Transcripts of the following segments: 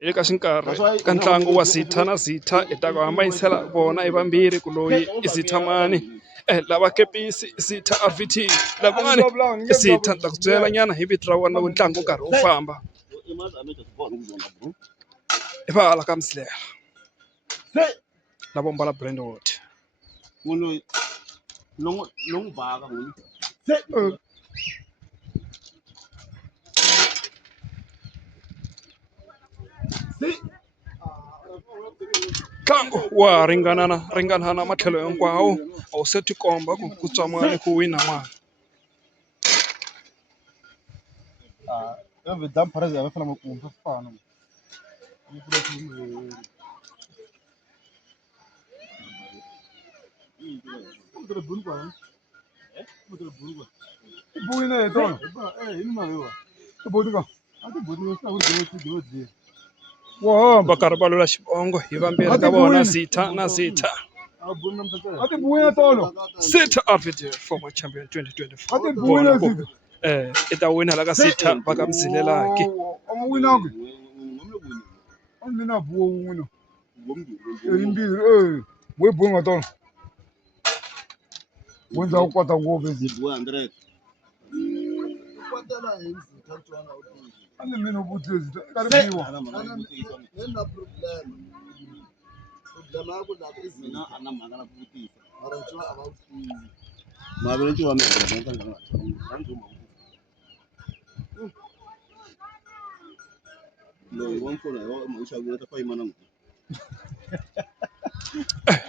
eka xinkarhi ka ntlangu wa Zitha na Zitha hi ta ku hambanyisela vona i vambirhi ku loyi i Zitha mani lava kepisi Zitha RVT lavan'wani i Zitha ni ta ku byela nyana hi vito ra wona loko ntlangu nkarhi wu famba i va hala ka Msilela lavo mbala Brentwood ntlangu wa ringanana matlhelo hinkwawo a wu se tikomba ku ku tswa mani ku wina mani va karhi va lula xivongo hi vambirhi ka vona Zitha na Zitha Zitha RVT former champion 2024 vona ku i ta wina la ka Zitha va ka Mzilelaki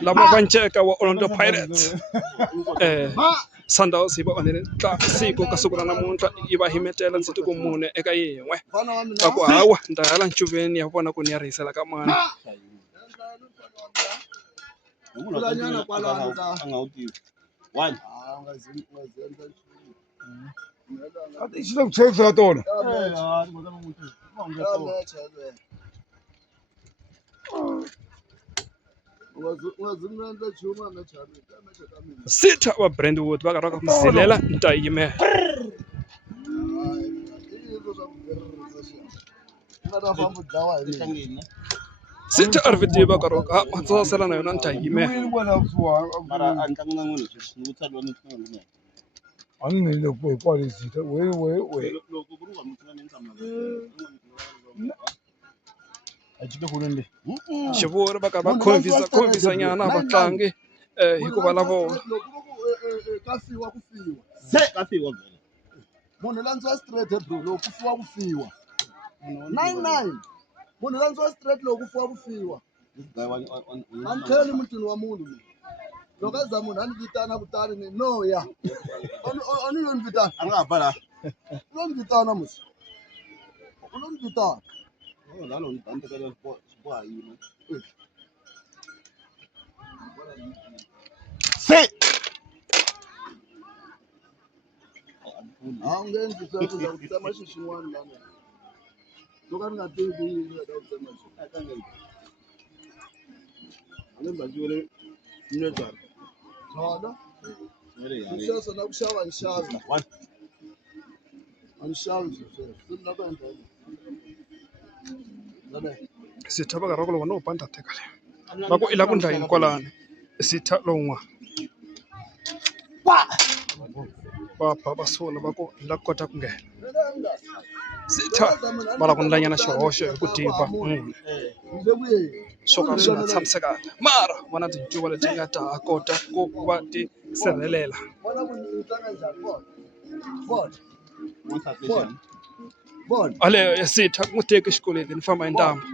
lava va nceka wa Orlando Pirates Sundowns hi va onhele siku ka siku ra namuntlha yi va himetela ndziti ku mune eka yin'we va ku hawa ni ta hala ncuveni ya vona ku ni ya rihisela ka mani Zitha wa Brentwood va karhi va ka Mzilela ni ta yimela Zitha RVT va karhi va ka matsosela na yona ni ta yimela xivuri va karhi va khomvisa nyana vatlangi hikuva lavo munhu landziwa straight bro loko ku fiwa ku fiwa 99 munhu landziwa straight loko ku fiwa ku fiwa a ni tlheli mutini wa munhu loko a za munhu a ni vitana kutani ni no ya a ni lo ni vitana a nga ha bala lo ni vitana musi u lo ni vitana lalo ni tante ka boha yini se a nge ndzi ku tsema xin'wana lana loko ni nga tivi yini nga ta ku tsema a ni mbaziwele nyezana sweswo na ku xava nxavi a nxavi sweswo na ku endla Zitha va karhi va ku loko no banda teka le va ku i la ku ndla yini kwalani Zitha lowun'wana va ba va sula va ku hi la ku kota ku nghena Zitha va lava ku ndlanyana xihoxo hi ku diba swo ka swi nga tshamisekanga mara vona tincuva leti nga ta ha kota ku va ti sirhelela aleyo ya Zitha ku n'wi teki xikweleti ni famba hi ntambu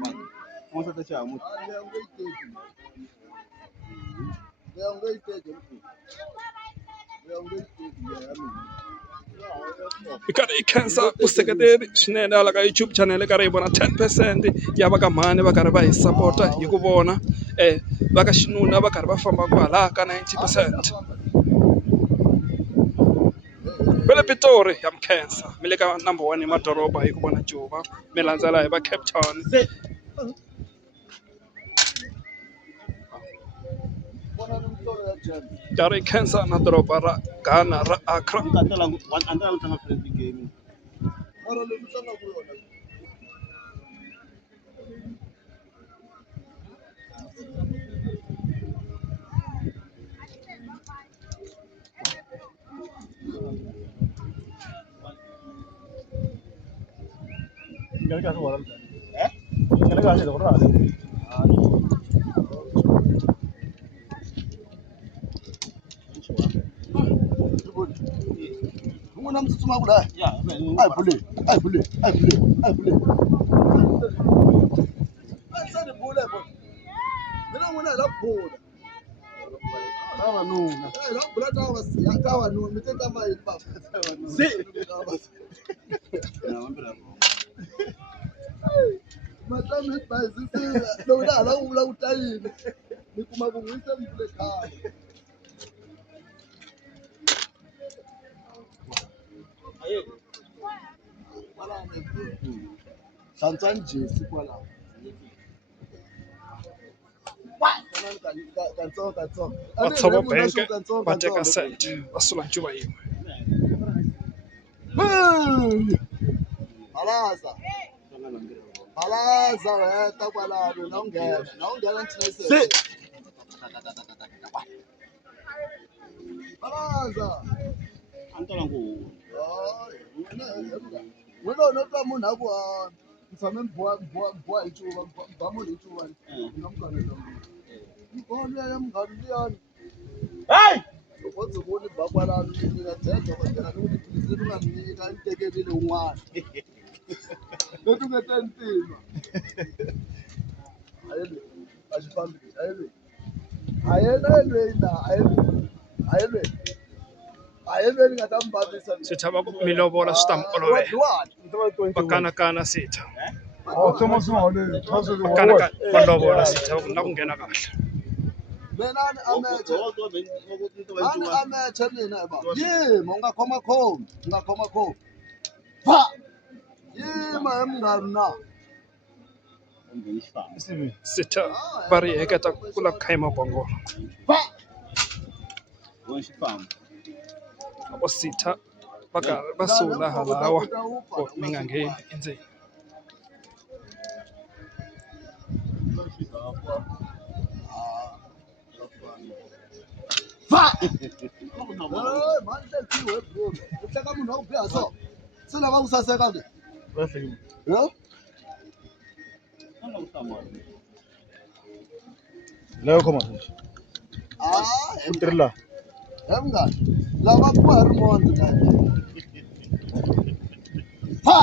i karhi i khensa vuseketeri swinene hala ka YouTube channel karhi hi vona 10% ya va ka mhani va karhi va hi sapota hi ku vona va ka xinuna va karhi va famba kwalaha ka 90%. Va le Pitori ya mi khensa mi le ka number 1 hi madoroba hi ku vona Juba mi landzela hi va Cape Town karhi hi khensa na doroba ra Ghana ra Accra Un'wana mi tsutsuma kula ai bule ai sani bule bo mina n'wina hi la bula vavanuna hi la bula ka vavanuna mi teka mayini papa matlamu hi bayizisile loko na hala u vula ku ta yini mi kuma ku n'wise mi bule khale hlantswani jesi kwalaho katsongo Batshaba benke ba teka set ba sula ncuva yin'we. Balaza heta kwalaho na unghena ntshesese Balaza wena no twa munhu a ku ni tshame ni boha hi cuva ba munhu hi cuva na munghana mugolo ya munghana liyani loko ndzi voni ba kwalano ni nga dzheta va nghena ni tiphilisi leti nga ni nyika ni tekelile un'wana leti nga ta ntima ayelwe a xi fambi ayelwe ayelweni nga ta mi vavisa Sitha va ku milovola swi ta mi olovela. Va kanakana Sitha. Va lovola Sitha va ku na ku nghena kahle. mina ni ameche mina yima u nga khoma khomi va yima hi munghani na Sitha va ri heketa ku la khayima bongolo. Loko Sitha va karhi va sula halawa ku mi nga ngheni endzeni. va manje tiwe bro u teka munhu wa ku biha so se lava ku saseka le Leo koma. Utirla. Munghana lava ku ha ri mondo la va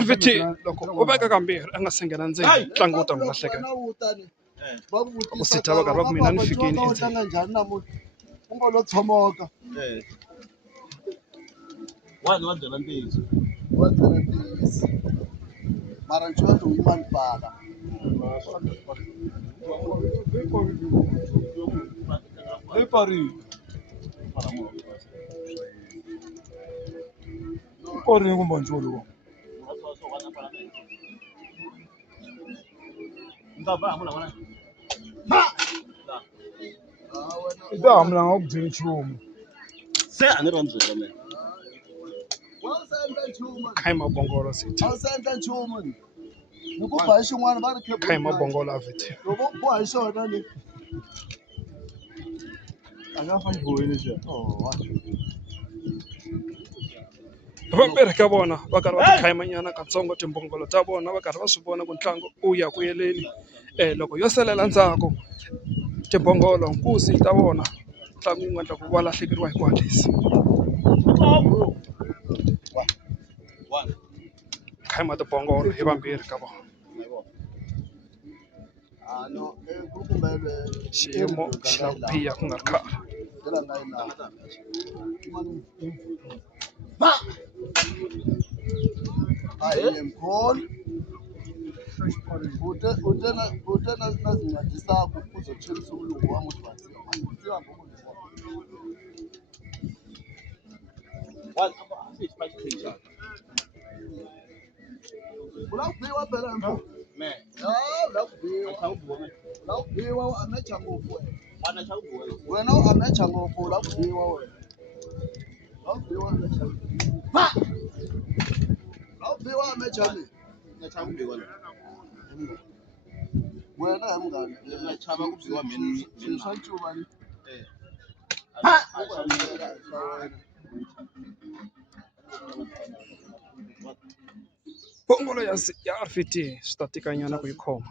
RVT loko u veka kambirhi a nga se nghena ndzeni ntlangu wu ta n'wi lahlekela. Loko Sitha va karhi va ku mina ni fikini endzeni. tlanga njhani namuntlha u ngo lo tshomoka Wani wa byela ntiyiso. wa byela ntiyiso mara ncuva lowu yimani pala Hey pari. Kori ni kumba nchulo. Ida amla ngokudini chumu. se ani ro byela mina wasendla nchumu Khayima bongolo Sitha. awusendla nchumu ni ku ba xin'wana va ri Khayima bongolo RVT. loko u boha xona ni Anga fambi boyini je. Vambirhi ka vona va karhi va ti khayimanyana katsongo timbongolo ta vona va karhi va swi vona ku ntlangu u ya ku heleni. Loko yo salela ndzhaku timbongolo nkuzi ta vona ntlangu wu nga endla ku va lahlekeriwa hi ku hatlisa. Khayima tibongolo hi vambirhi ka vona. no ku kumbele Xiyimo xi la ku biha ku nga ri khale. ndlela nga yi na va aye mkhona ute na zincwadi zakho uzotshengisa umlungu wami ukuthi wathiwa ulakubiwa phela mfo ulakubiwa amecha ngopfu wena amecha ngopfu ulakubiwa wena ulakubiwa amecha ulakubiwa amecha wena he mngani chava ku byiwa meni swilo swa ncuva ni Pongolo ya RVT swi ta tika nyana ku yi khoma.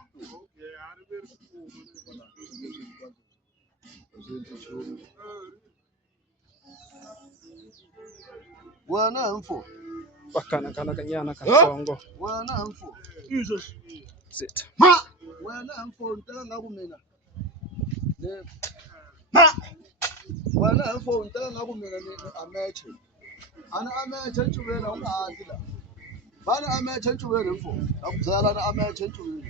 wena he mfo Va kanakana nyana katsongo. wena he mfo Zitha. wena he mfo nteka ngaku mina wena he mfo nteka ngaku mina ni ameche ana ameche ncuveni a wu nga hati la vana ameche ncuveni mfo na ku byela na ameche ncuveni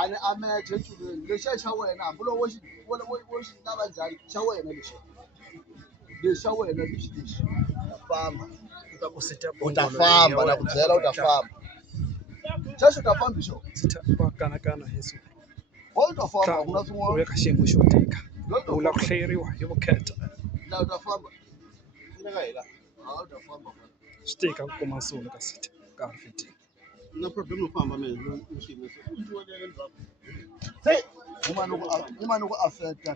ani ameche ncuveni lexiya xa wena hambi loko wo xi lava njhani xa wena lexi xa wena lexi ta famba u ta famba na ku byela u ta famba xexo u ta fambi xo Zitha va kanakana Yesu. u ta famba a ku na U swin'wana ya ka xiyimo xo tika. U lava ku hlayeriwa hi vukheta. la u ta famba nga hela u ta famba Swi tika ku kuma nsolo ka Zitha ka RVT. na problem no famba mina nxiyimisa imani ku affecta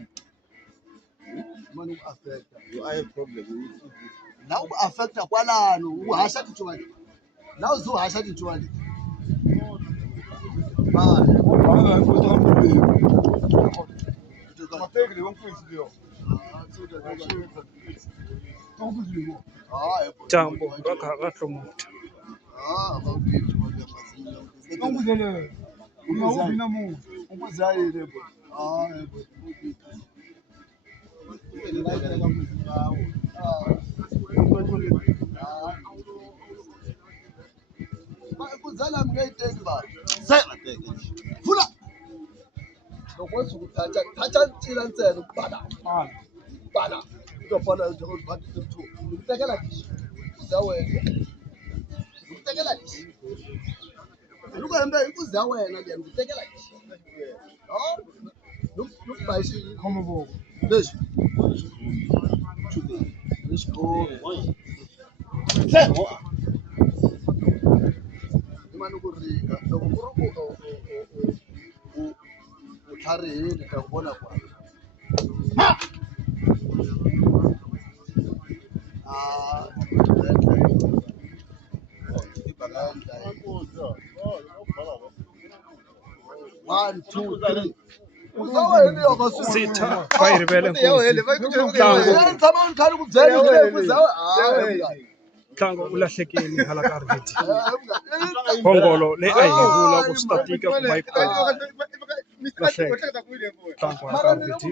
imani ku affecta you I have problem na ku affecta kwalano u hasha tincuva leti na u ze u hasha tincuva leti Hala hi kota ku leyi. Mateki leyi va nkwisi leyo. Va nkwisi leyi. Dyambu ra kha ra hlumuta. Va nkwisi leyo. U nga wu vi na munhu. ukuzayile bo kuzala mngayiteki ba vula loko wo tshuka thatha ncila ntsena bala bala utobala ukutekela lexi kuza wena ukutekela lexi loko hembe ikuza wena leyi ukutekela lexi lokubayixi Khoma voko. lexi lexi imani ku rika loko ku ri ku u tlharihile ta ku vona kwala one, two, three. Zitha va yi rivele nkosi. Tshama ni kha ni ku byela Ntlangu u lahlekile hala ka RVT. Pongolo leyi a hi vula ku swi ta tika ku va yi khoma. Lahleka ntlangu wa ka RVT.